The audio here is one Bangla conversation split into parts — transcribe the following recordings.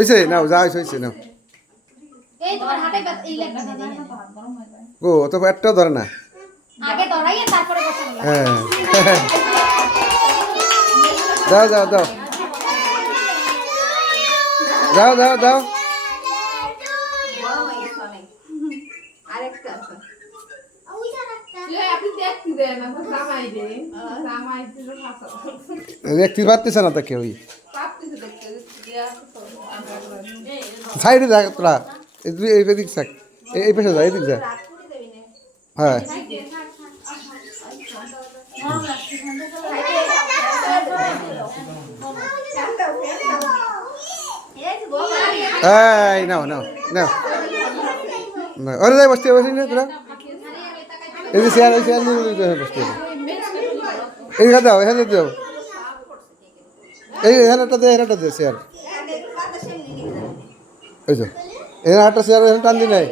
হয়েছে নাও যা হয়েছে নাও এই তোমার হাতে এই লাগবে গো তো একটাও ধরে না আগে ধরাইয়ে তারপরে বসানো হ্যাঁ দাও দাও দাও দাও দাও দাও আরেকটা আছে দেখতে পারতেছে না তো কেউই সাইডে দেখ তোরা এদিক থাক এই পাশে যা এদিক যা হ্যাঁ এই নাও নাও নাও ওরে যাই বসতে বসি না তোরা এই যে চেয়ার নিয়ে বসতে এইখানে দাও এখানে দাও এই এখানেটা দে চেয়ার ওই তো এখানে একটা চেয়ার এখানে টান দি নাই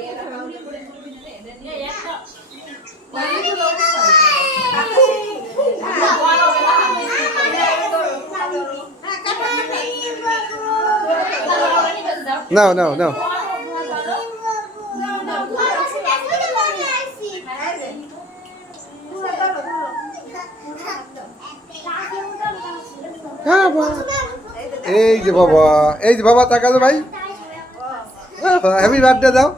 নাও নাও নাও এই যে বাবা টাকা দো ভাই হ্যাপি বার্থডে দাও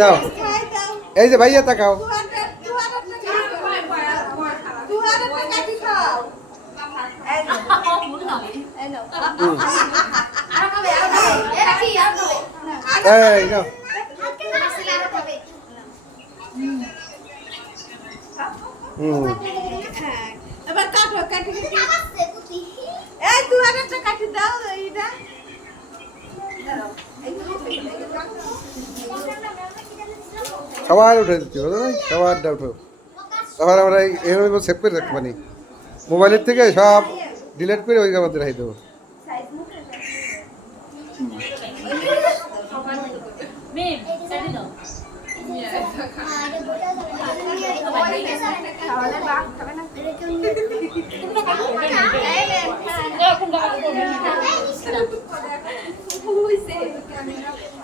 দাও এই যে ভাইয়া তাকাও এই নাও এবার কাটো কাটি এই তুই আরেকটা কাটি দাও এইটা সবার উঠে দিচ্ছি বুঝলো না সবারটা উঠো তারপর আমরা এভাবে সেভ করে রাখতে পারি মোবাইলের থেকে সব ডিলিট করে ওই আমাদের রাখি দেবো লাগবে